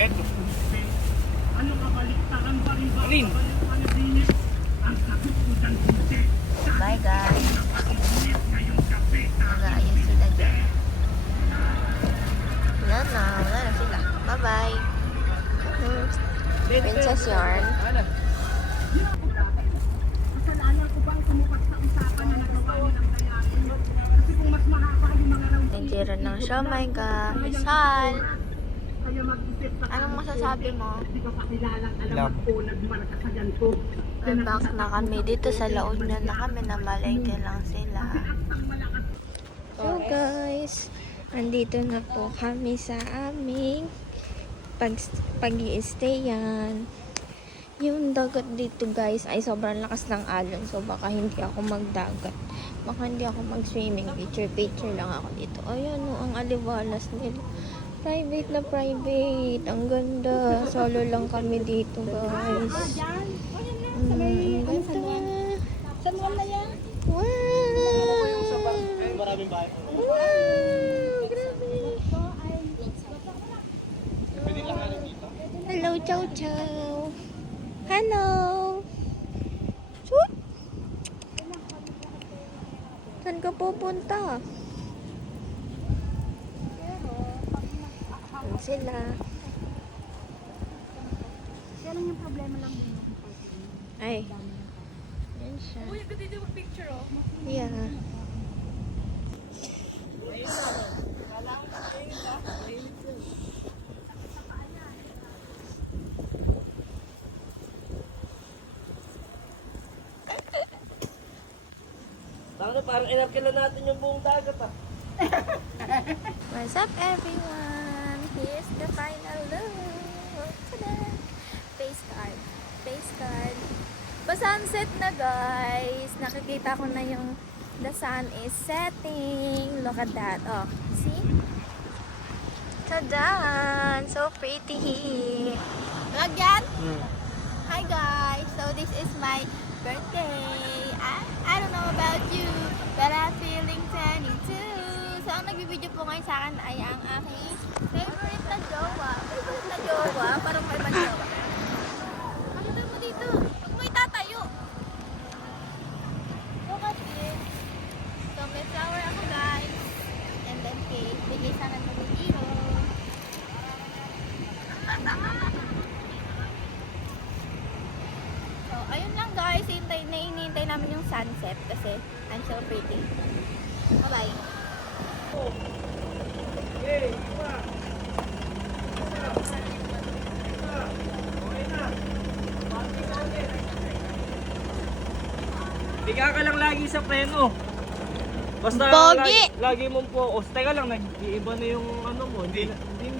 Eto. Alin? Bye guys. Mag-aayos sila dyan. Wala na sila. Bye bye. Princess Yarn. Nandiyan ng siomay guys. Sal. Anong masasabi mo? Love. Back na kami dito sa La Union na kami, na malengke lang sila. So guys, andito na po kami sa aming pag-i-stayan. Yung dagat dito guys ay sobrang lakas ng alon, so baka hindi ako magdagat, baka hindi ako mag-swimming. Picture lang ako dito. Ayan o, ang aliwalas nila. Private na private. Ang ganda. Solo lang kami dito guys. Ang ganda. San Juan na yan? Wow! Maraming bahay. Wow! Grabe. Pwede lang ano dito. Hello, chow chow. Hello. Shoot. Saan ka pupunta? Saan sila? Kaya lang yung problema lang din. Ay. Yan siya. Uy, agad dito mag-picture oh. Yeah. Ano, parang inarkila natin yung buong dagat ah. What's up everyone? Here's the final look. Tada! Face card. Face card. Pa-sunset na guys. Nakikita ko na yung the sun is setting. Look at that. Oh, see? Tada! So pretty. Vlog yan? Hi guys. So this is my birthday. I don't know about you, but I'm feeling 22. So ang nagbibideo po ngayon sa akin ay ang aking favorite na jowa. Favorite na jowa? Parang may ibang jowa. Pakita mo dito. Huwag mo itatayo. Look at this. So may flower ako guys. And then cake. Bigay sana ng butiro. So ayun lang guys. Hinihintay namin yung sunset kasi I'm so pretty. Bye-bye. Higa ka lang lagi sa preno. Basta Pogi! lagi mong focus. Teka lang, nag-iiba na yung ano mo. Hindi.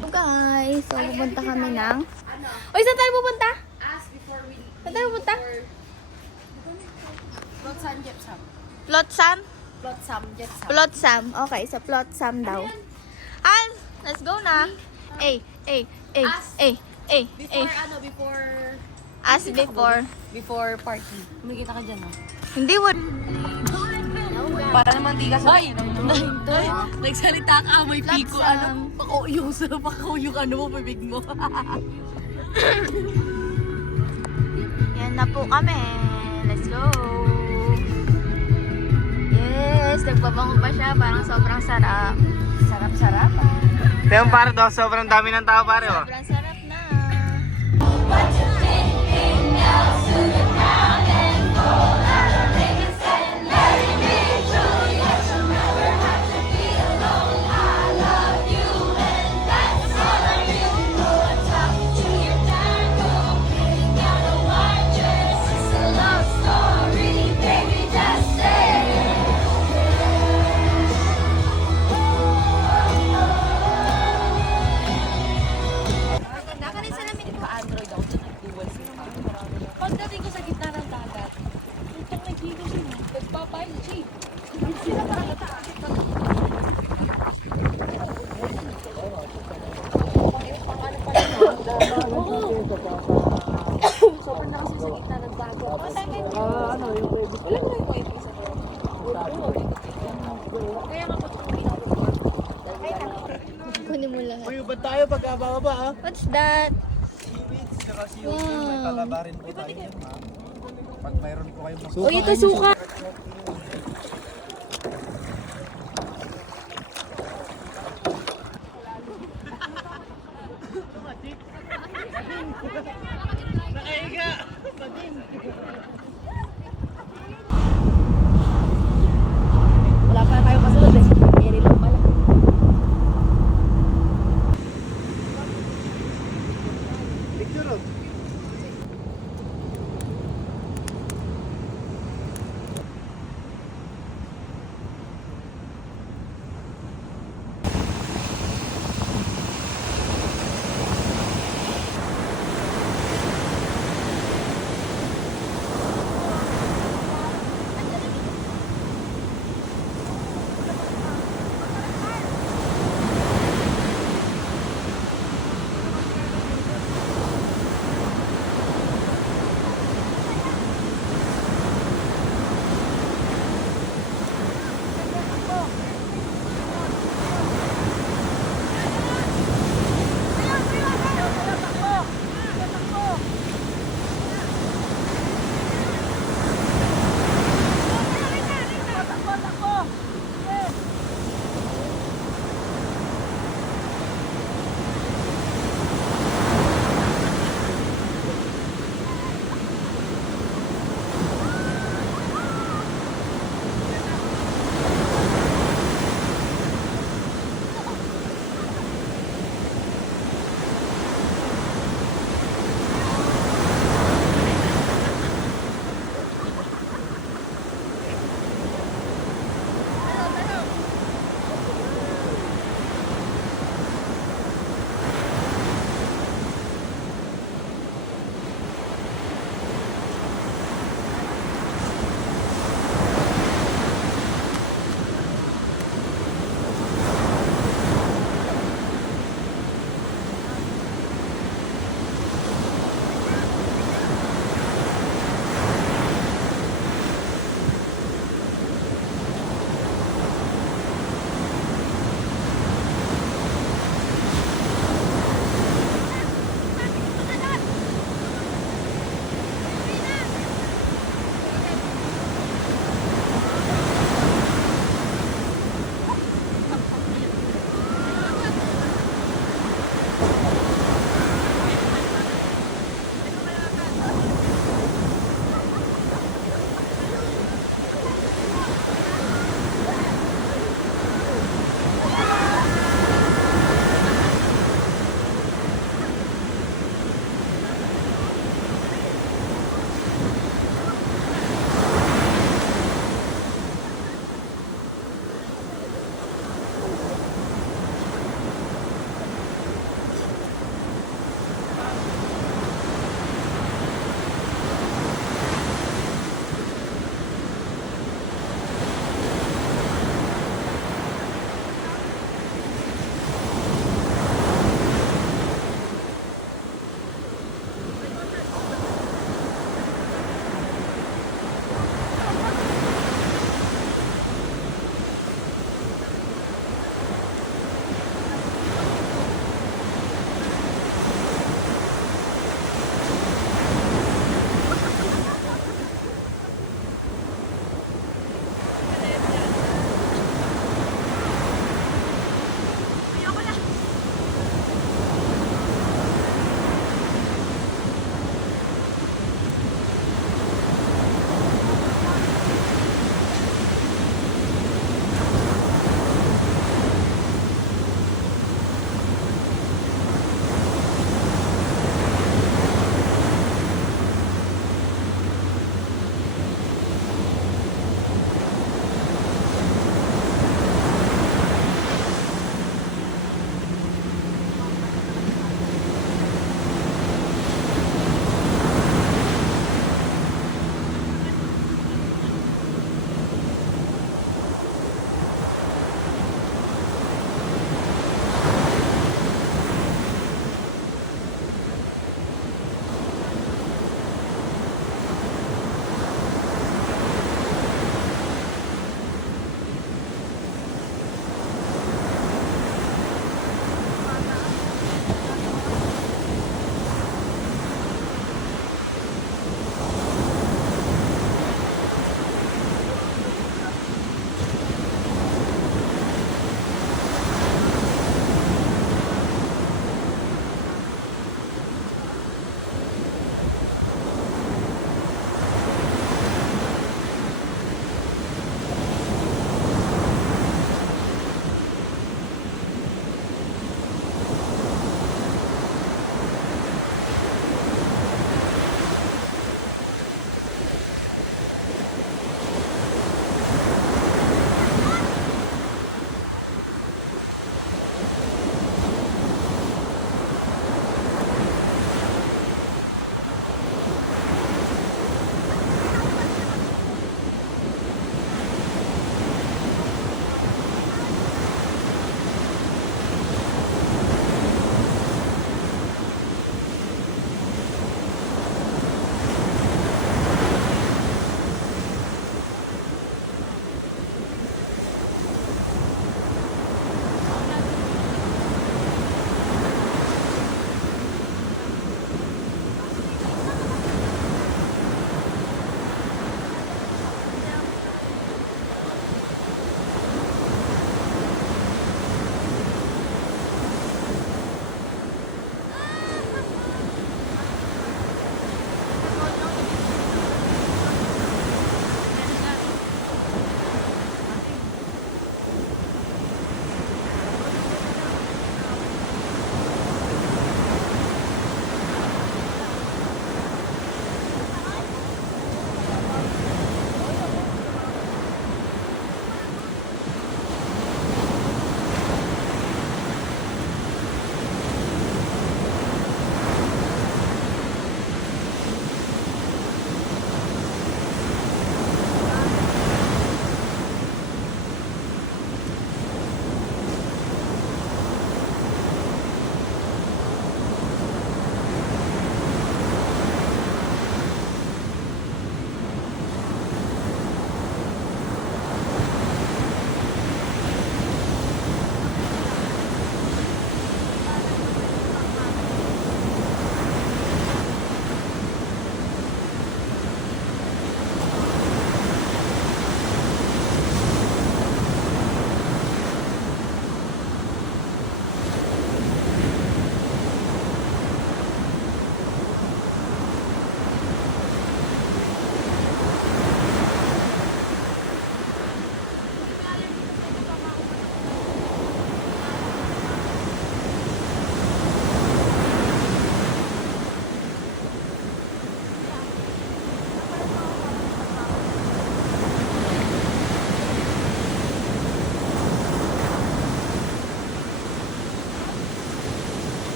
So guys, so pupunta kami ng... Uy, saan tayo pupunta? Saan tayo pupunta? Flotsam, Jetsam. Flotsam? Flotsam, Jetsam. Flotsam. Okay, sa Flotsam daw. Let's go na. Before As before. Before party. Kumikita ka dyan oh. Hindi, what? Para naman di ka sa... Hoy! Nagsalita ka, may piko. Ano? Pako yung ano mo, bibig mo. Yan na po kami. Let's go. Yes, nagbabango pa siya. Parang sobrang sarap. Sarap-sarap. Pero pare daw, sobrang dami ng tao pare oh. Sobrang sarap na. Pagdating ko sa gitna ng dagat, itong nagkiko siya, nagpa-5G. Sila parang sobrang na kasi sa gitna ng dagat. Ano yung baby? Wala mo yung wifi sa doon. Kaya nga po itong pinapagawa. kunin mo lahat. Uy, ubad tayo pagkababa ha. What's that? Seaweed, saka seaweed. May palabarin po tayo yan ha. Pag mayroon po kayong Uy, ito suka. Wala pa tayo kasunod eh. Eri lang pala. picture oh.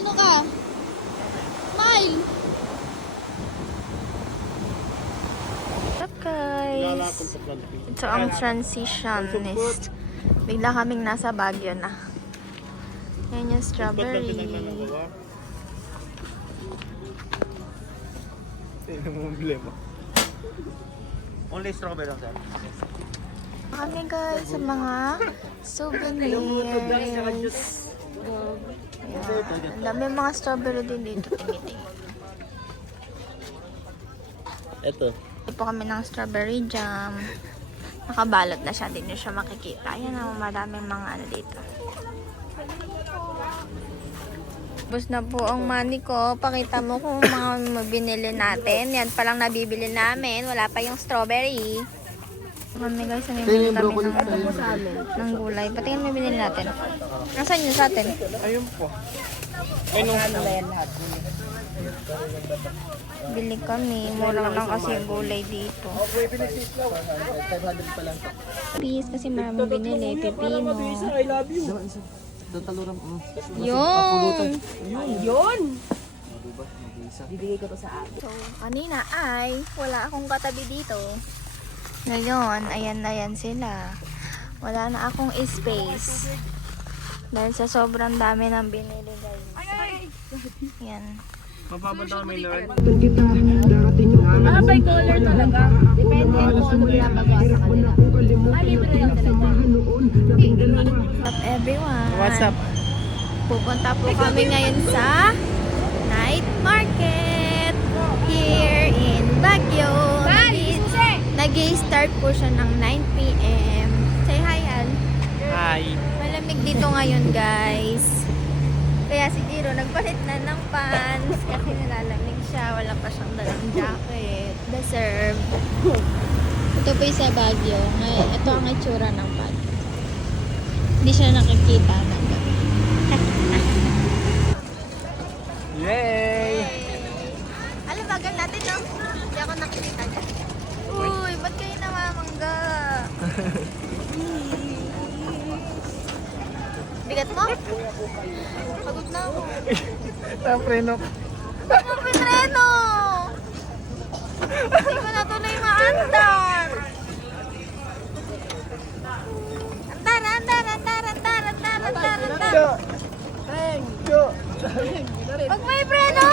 Ano ka? Smile! What's up guys? Ito ang transitionist. Bigla kaming nasa Baguio na. Yan yung strawberry. Only strawberry lang, sir. Kami guys sa mga souvenirs. Yan. Ang dami mga strawberry din dito. Tingi-tingi. Ito. Ito po kami ng strawberry jam. Nakabalot na siya. Hindi nyo siya makikita. Ayan ang madaming mga ano dito. Bus na po ang money ko. Pakita mo kung mga mabinili natin. Yan palang nabibili namin. Wala pa yung strawberry. Kami guys, namimili kami ng gulay. Patingin mo binili natin. Nasaan yun sa atin? Ayun po. Ayun yan lahat. Bili kami. Mura lang kasi yung gulay dito. Peas kasi maraming binili. Pipino. I love you. Doon taluran. Yun! Yun! Bibigay ko to sa akin. So, kanina ay wala akong katabi dito. Ngayon, ayan sila. Wala na akong space. Dahil sa sobrang dami ng binili guys. Yan. Mapapataw may Lord. By color talaga. Depende kung ano pinapagawa sa kanila. Libre lang talaga. What's up everyone? What's up? Pupunta po kami ngayon sa night market here in Baguio. Nag-start po siya ng 9 p.m. Say hi, Al. Hi. Malamig dito ngayon, guys. Kaya si Jiro nagpalit na ng pants kasi nilalamig siya. Wala pa siyang dalang jacket. Deserve. Ito po yung sa Baguio. Ito ang itsura ng Baguio. Hindi siya nakikita ng gabi. Yay! Alabagan natin, no? Hindi ako nakikita dyan. Uy, ba't kayo namamangga? Bigat mo? Pagod na ako. Ang preno. Ba't mo pinreno? Hindi ko na tuloy maandar. Andar. Pag may preno!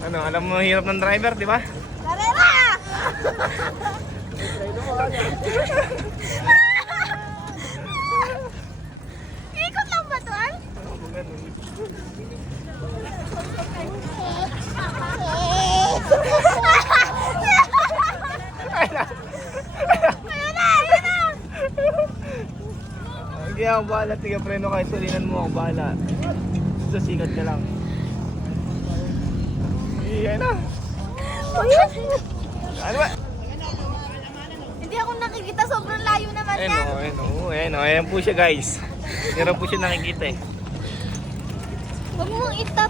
Ano, alam mo hirap ng driver, di ba? Karera! Ikot lang ba ito, Al? Ayun na! Hindi ako bahala, tiga preno kahit sulinan mo ako bahala. Sa sikat ka lang. Iya na. Ano ba? Hindi ako nakikita, sobrang layo naman yan. Ayan po siya guys. Meron po siya nakikita eh. Huwag mong itap.